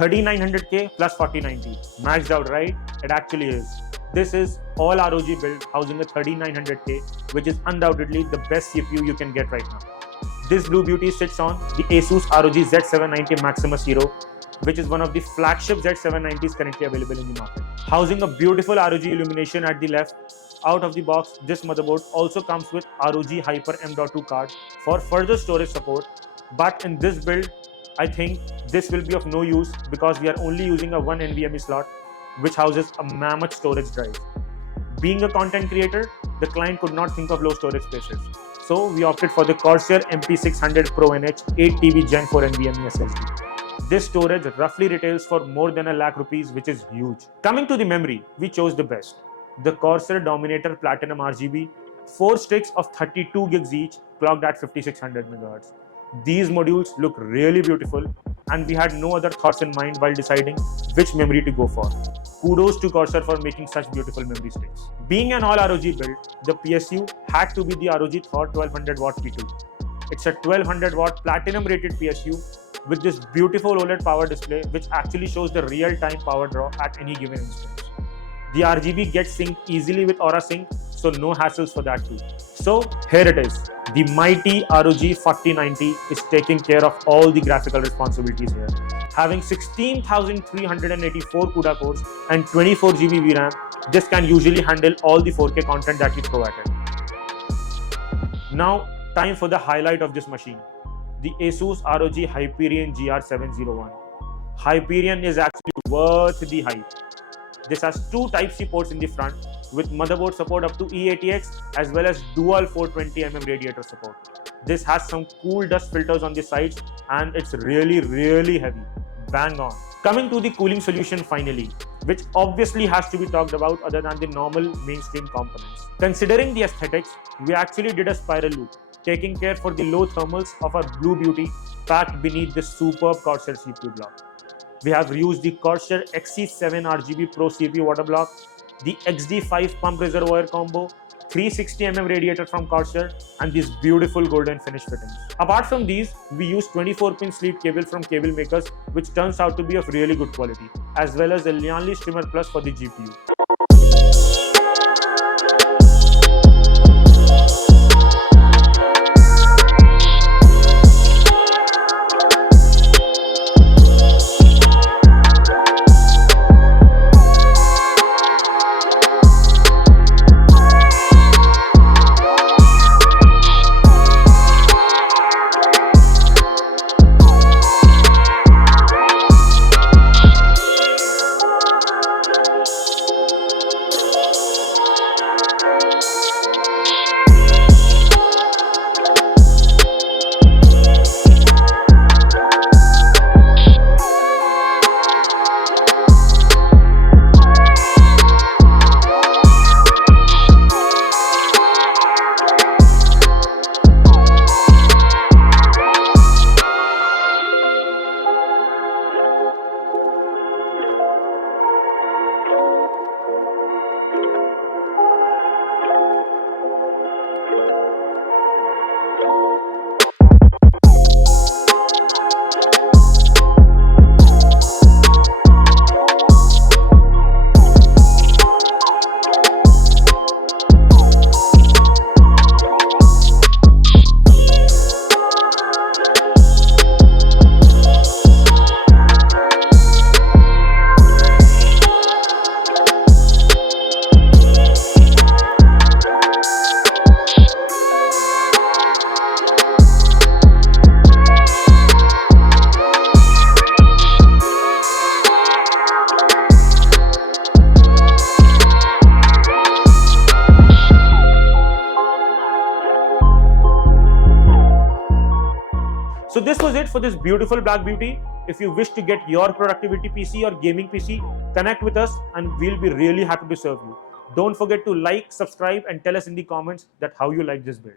3900K plus 4090. Maxed out, right? It actually is. This is all ROG build housing a 3900K, which is undoubtedly the best CPU you can get right now. This blue beauty sits on the Asus ROG Z790 Maximus Hero, which is one of the flagship Z790s currently available in the market. Housing a beautiful ROG illumination at the left. Out of the box, this motherboard also comes with ROG Hyper M.2 card for further storage support. But in this build, I think this will be of no use because we are only using a 1 NVMe slot, which houses a mammoth storage drive. Being a content creator, the client could not think of low storage spaces. So we opted for the Corsair MP600 Pro NH 8TB Gen 4 NVMe SSD. This storage roughly retails for more than ₹1,00,000, which is huge. Coming to the memory, we chose the best. The Corsair Dominator Platinum RGB, 4 sticks of 32 gigs each, clocked at 5600 MHz. These modules look really beautiful, and we had no other thoughts in mind while deciding which memory to go for. Kudos to Corsair for making such beautiful memory sticks. Being an all ROG build, the PSU had to be the ROG Thor 1200W P2. It's a 1200W platinum rated PSU with this beautiful OLED power display, which actually shows the real-time power draw at any given instance. The RGB gets synced easily with Aura Sync, so no hassles for that too. So here it is. The mighty ROG 4090 is taking care of all the graphical responsibilities here. Having 16,384 CUDA cores and 24 GB VRAM, this can usually handle all the 4K content that we throw at it. Now, time for the highlight of this machine. The Asus ROG Hyperion GR701. Hyperion is actually worth the hype. This has 2 Type-C ports in the front with motherboard support up to eATX as well as dual 420mm radiator support. This has some cool dust filters on the sides and it's really heavy. Bang on. Coming to the cooling solution finally, which obviously has to be talked about other than the normal mainstream components. Considering the aesthetics, we actually did a spiral loop, taking care for the low thermals of our blue beauty packed beneath this superb Corsair CPU block. We have reused the Corsair XC7 RGB Pro CPU water block, the XD5 pump reservoir combo, 360mm radiator from Corsair, and these beautiful golden finish fittings. Apart from these, we use 24-pin sleeve cable from cable makers, which turns out to be of really good quality, as well as the Lianli Streamer Plus for the GPU. So this was it for this beautiful black beauty. If you wish to get your productivity PC or gaming PC, connect with us and we'll be really happy to serve you. Don't forget to like, subscribe and tell us in the comments that how you like this build.